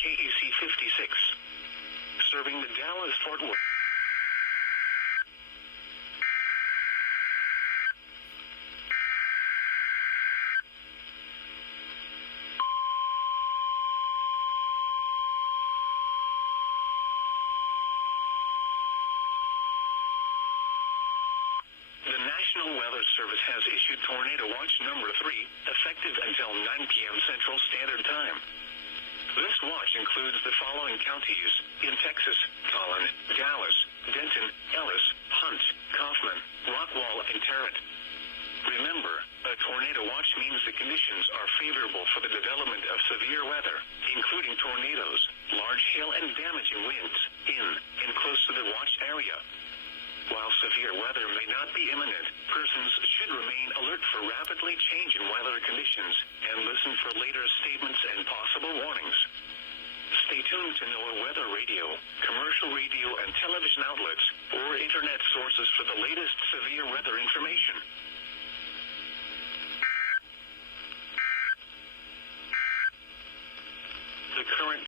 KEC56, serving the Dallas-Fort Worth. The National Weather Service has issued Tornado Watch number 3, effective until 9 p.m. Central Standard Time. This watch includes the following counties in Texas: Collin, Dallas, Denton, Ellis, Hunt, Kaufman, Rockwall, and Tarrant. Remember, a tornado watch means the conditions are favorable for the development of severe weather, including tornadoes, large hail, and damaging winds in and close to the watch area. While severe weather may not be imminent, persons should remain alert for rapidly changing weather conditions and listen for later statements and possible warnings. Stay tuned to NOAA Weather Radio, commercial radio and television outlets, or internet sources for the latest severe weather information. The current